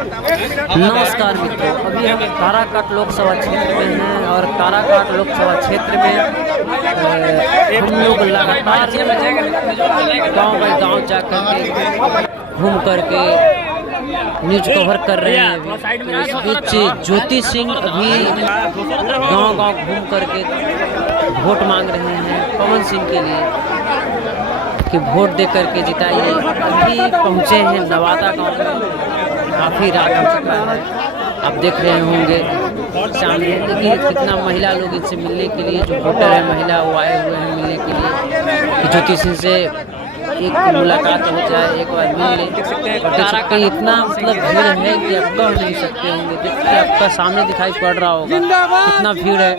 नमस्कार मित्रों, अभी हम काराकाट लोकसभा क्षेत्र में हैं और काराकाट लोकसभा क्षेत्र में हम लोग लगातार गांव जाकर के घूम करके न्यूज कवर कर रहे हैं। तो इस बीच ज्योति सिंह अभी गांव घूम करके वोट मांग रहे हैं पवन सिंह के लिए कि वोट दे करके जिताइए। अभी पहुंचे हैं नवादा गांव में, काफ़ी रात हो चुका है, आप देख रहे होंगे सामने। देखिए कितना महिला लोग इनसे मिलने के लिए, जो वोटर है महिला, वो आए हुए हैं मिलने के लिए कि ज्योति सिंह से एक मुलाकात हो जाए, एक बार मिल लें। देख सकते हैं इतना मतलब भीड़ है कि आप कह नहीं सकते होंगे। देखिए आपका सामने दिखाई पड़ रहा होगा कितना भीड़ है।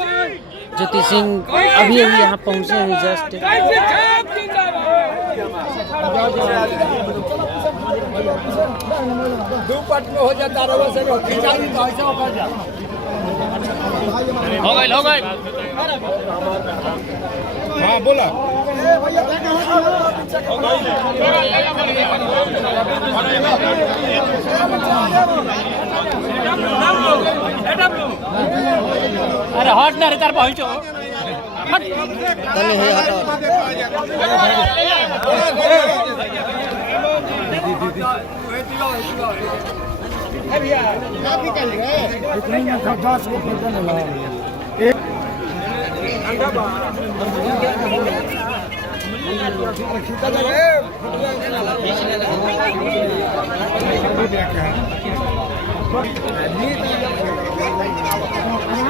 ज्योति सिंह अभी यहाँ पहुँचे हैं जस्ट। हो जाता हो गए। हाँ बोला अरे हट ना रे तार पहुंचो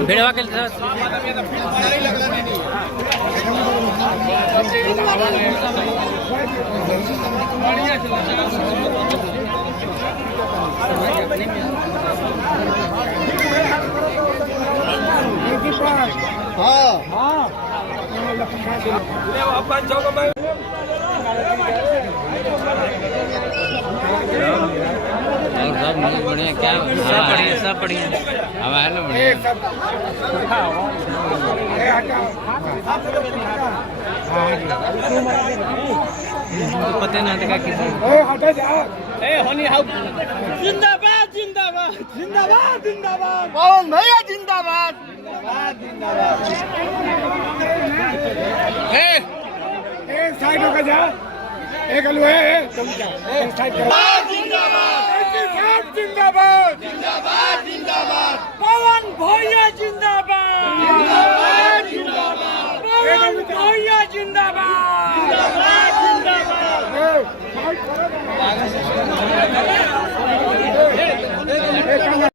भिड़वा के बढ़िया क्या सब बढ़िया अब आया ना बढ़िया। पता ना था किसी जिंदाबाद जिंदाबाद जिंदाबाद जिंदाबाद पवन भैया जिंदाबाद जिंदाबाद। साइड होकर जा एक अलू है साइड जिंदाबाद जिंदाबाद जिंदाबाद जिंदाबाद पवन भैया जिंदाबाद जिंदाबाद जिंदाबाद पवन भैया जिंदाबाद जिंदाबाद जिंदाबाद।